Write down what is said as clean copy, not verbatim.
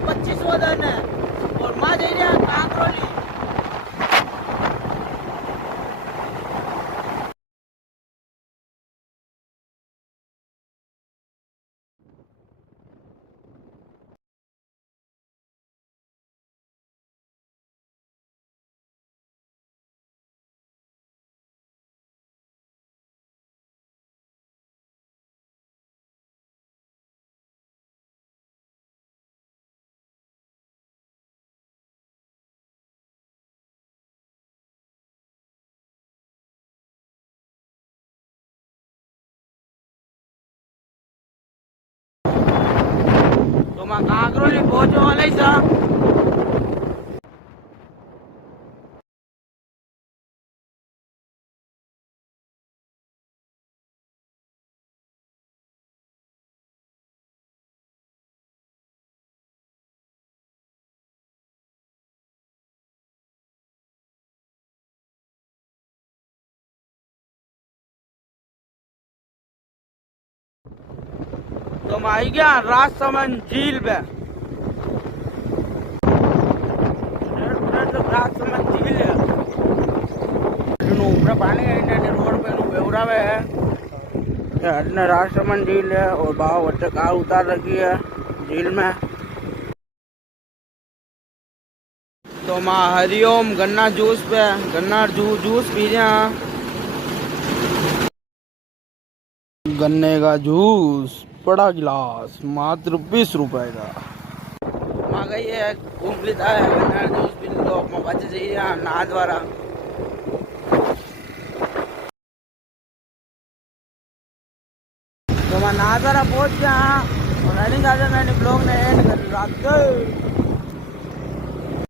25 दिन है और माँ जा रहा काकरोली। तो मैं काकरोली पहुंचो वाले सा। तो मैं आई गया राजसमंद झील पे। राजसमंद झील है ऊपर पानी है रोड पे बेवरावे है। राजसमंद झील है और भाव वच्चे कार उतार रखी है झील में। तो माँ हरिओम गन्ना जूस पे गन्ना जूस पी रहे हैं। गन्ने का जूस बड़ा गिलास मात्र 20 रुपए का। आ गई है घूम लेता है गन्ना जूस पी लो बच्चे चाहिए नहा द्वारा। तो मैं नहा द्वारा पहुंच गया और रनिंग मैंने ब्लॉग ने एंड कर रहा।